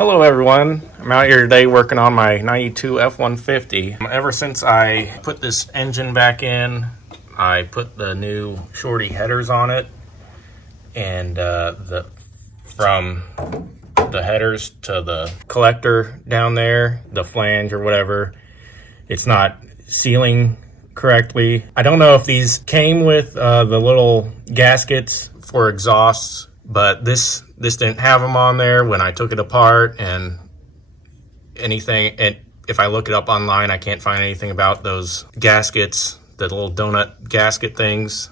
Hello everyone, I'm out here today working on my 92 F150. Ever since I put this engine back in, I put the new Shorty headers on it, and from the headers to the collector down there, the flange or whatever, it's not sealing correctly. I don't know if these came with the little gaskets for exhausts, but this didn't have them on there when I took it apart, and if I look it up online, I can't find anything about those gaskets, the little donut gasket things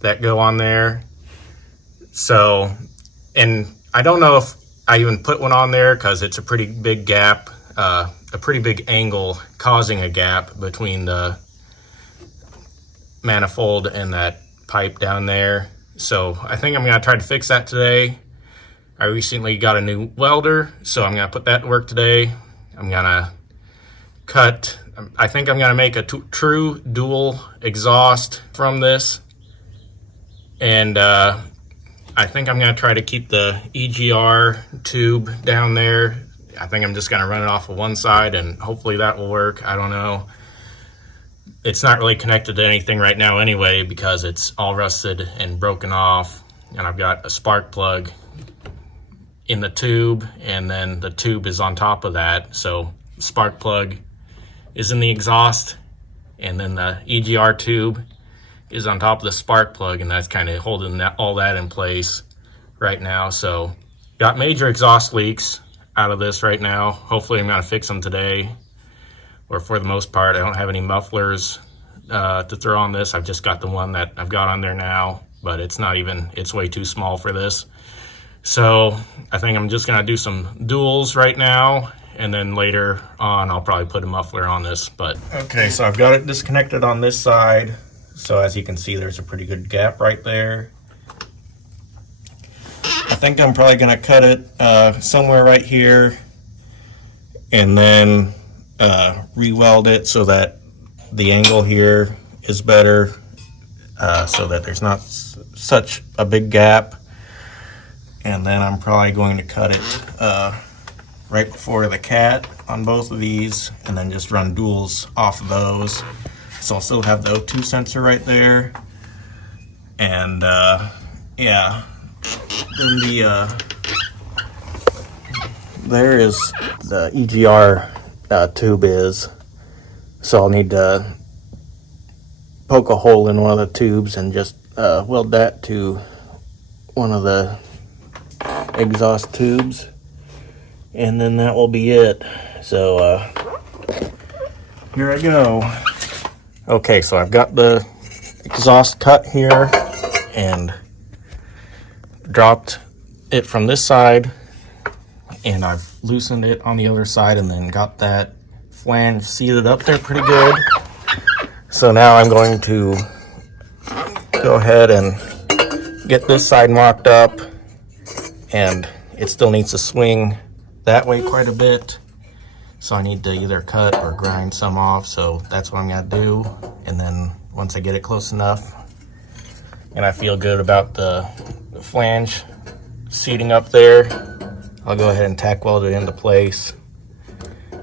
that go on there. So, and I don't know if I even put one on there because it's a pretty big gap, a pretty big angle causing a gap between the manifold and that pipe down there. So I think I'm going to try to fix that today. I recently got a new welder, so I'm going to put that to work today. I'm going to I think I'm going to make a true dual exhaust from this. And I think I'm going to try to keep the EGR tube down there. I think I'm just going to run it off of one side and hopefully that will work. I don't know. It's not really connected to anything right now anyway because it's all rusted and broken off, and I've got a spark plug in the tube, and then the tube is on top of that. So the spark plug is in the exhaust, and then the EGR tube is on top of the spark plug, and that's kind of holding all that in place right now. So got major exhaust leaks out of this right now. Hopefully I'm going to fix them today. Or for the most part, I don't have any mufflers to throw on this. I've just got the one that I've got on there now, but it's way too small for this. So I think I'm just gonna do some duals right now, and then later on I'll probably put a muffler on this. But okay, so I've got it disconnected on this side. So as you can see, there's a pretty good gap right there. I think I'm probably gonna cut it somewhere right here, and then re-weld it so that the angle here is better, so that there's not such a big gap. And then I'm probably going to cut it right before the cat on both of these, and then just run duals off of those. So I'll still have the O2 sensor right there. And yeah, then there is the EGR tube is. So I'll need to poke a hole in one of the tubes and just weld that to one of the exhaust tubes, and then that will be it. So here I go. Okay, so I've got the exhaust cut here and dropped it from this side, and I've loosened it on the other side, and then got that flange seated up there pretty good. So now I'm going to go ahead and get this side mocked up, and it still needs to swing that way quite a bit. So I need to either cut or grind some off, so that's what I'm gonna do. And then once I get it close enough and I feel good about the flange seating up there, I'll go ahead and tack weld it into place,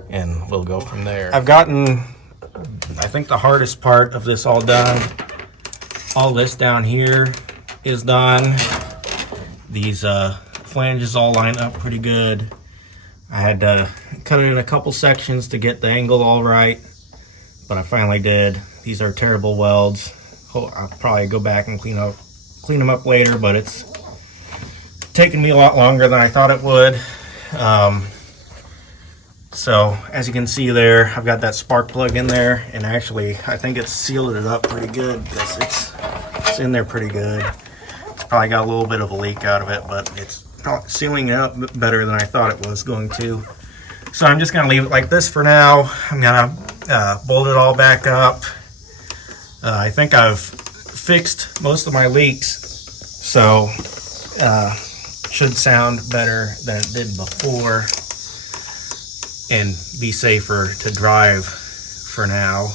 and we'll go from there. I've gotten, I think, the hardest part of this all done. All this down here is done. These flanges all line up pretty good. I had to cut it in a couple sections to get the angle all right, but I finally did. These are terrible welds. I'll probably go back and clean them up later, but it's taken me a lot longer than I thought it would. So as you can see there, I've got that spark plug in there, and actually I think it's sealed it up pretty good because it's in there pretty good. It's probably got a little bit of a leak out of it, but it's sealing it up better than I thought it was going to. So I'm just gonna leave it like this for now. I'm gonna bolt it all back up. I think I've fixed most of my leaks, so should sound better than it did before and be safer to drive for now.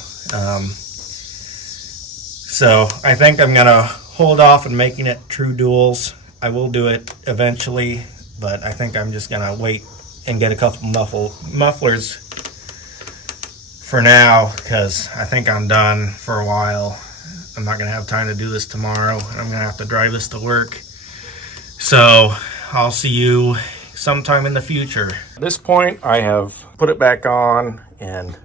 So I think I'm gonna hold off on making it true duals. I will do it eventually, but I think I'm just gonna wait and get a couple mufflers for now, because I think I'm done for a while. I'm not gonna have time to do this tomorrow, and I'm gonna have to drive this to work. So I'll see you sometime in the future. At this point, I have put it back on, and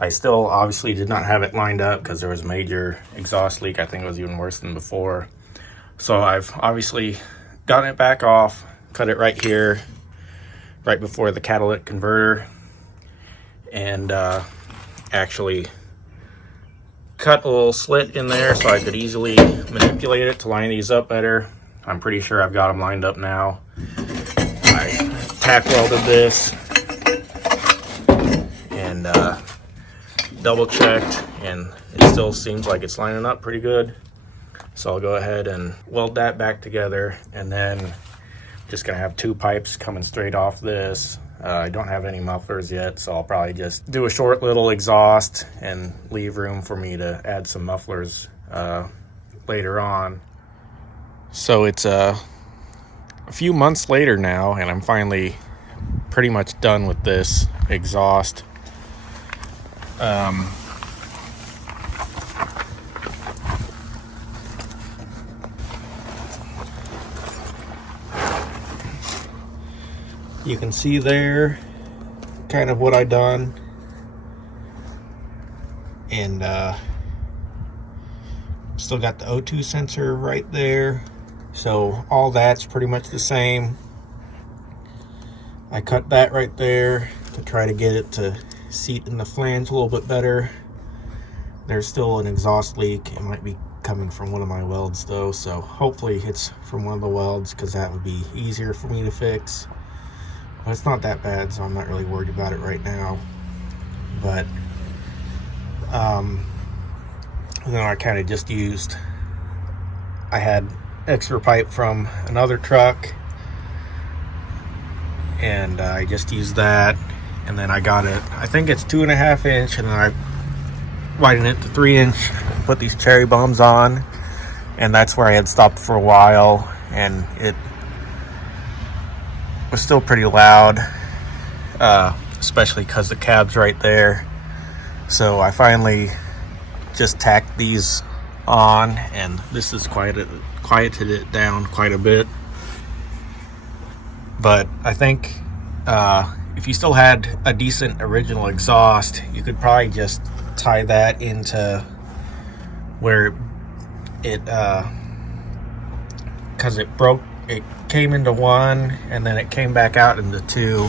I still obviously did not have it lined up because there was a major exhaust leak. I think it was even worse than before. So I've obviously gotten it back off, cut it right here, right before the catalytic converter, and actually cut a little slit in there so I could easily manipulate it to line these up better. I'm pretty sure I've got them lined up now. I tack welded this and double checked, and it still seems like it's lining up pretty good. So I'll go ahead and weld that back together, and then just gonna have 2 pipes coming straight off this. I don't have any mufflers yet, so I'll probably just do a short little exhaust and leave room for me to add some mufflers later on. So it's a few months later now, and I'm finally pretty much done with this exhaust. You can see there kind of what I done, and still got the O2 sensor right there, so all that's pretty much the same. I cut that right there to try to get it to seat in the flange a little bit better. There's still an exhaust leak. It might be coming from one of my welds though, so hopefully it's from one of the welds, because that would be easier for me to fix. But it's not that bad, so I'm not really worried about it right now. But then I kind of just used, I had extra pipe from another truck, and I just used that, and then I got it, I think it's 2.5 inch, and then I widened it to 3 inch, put these cherry bombs on, and that's where I had stopped for a while, and it was still pretty loud, especially because the cab's right there. So I finally just tacked these on, and this has quieted it down quite a bit. But I think if you still had a decent original exhaust, you could probably just tie that into where it, because it broke, it came into one and then it came back out into 2,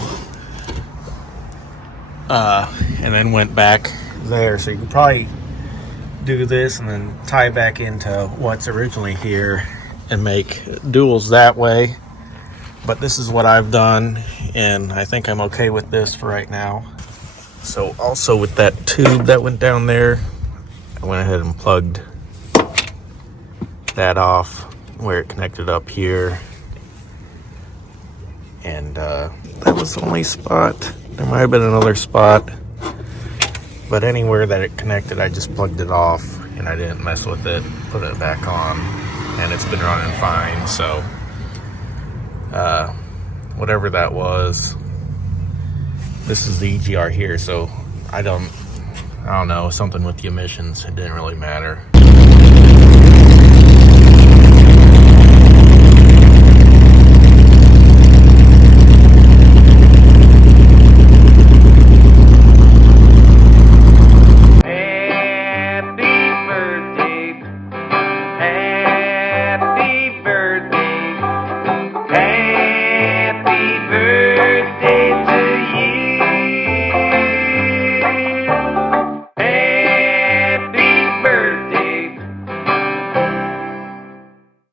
and then went back there. So you could probably do this and then tie back into what's originally here and make duals that way. But this is what I've done, and I think I'm okay with this for right now. So also with that tube that went down there, I went ahead and plugged that off where it connected up here. And that was the only spot. There might have been another spot, but anywhere that it connected, I just plugged it off, and I didn't mess with it, put it back on, and it's been running fine. So whatever that was, this is the EGR here, so I don't know, something with the emissions, it didn't really matter.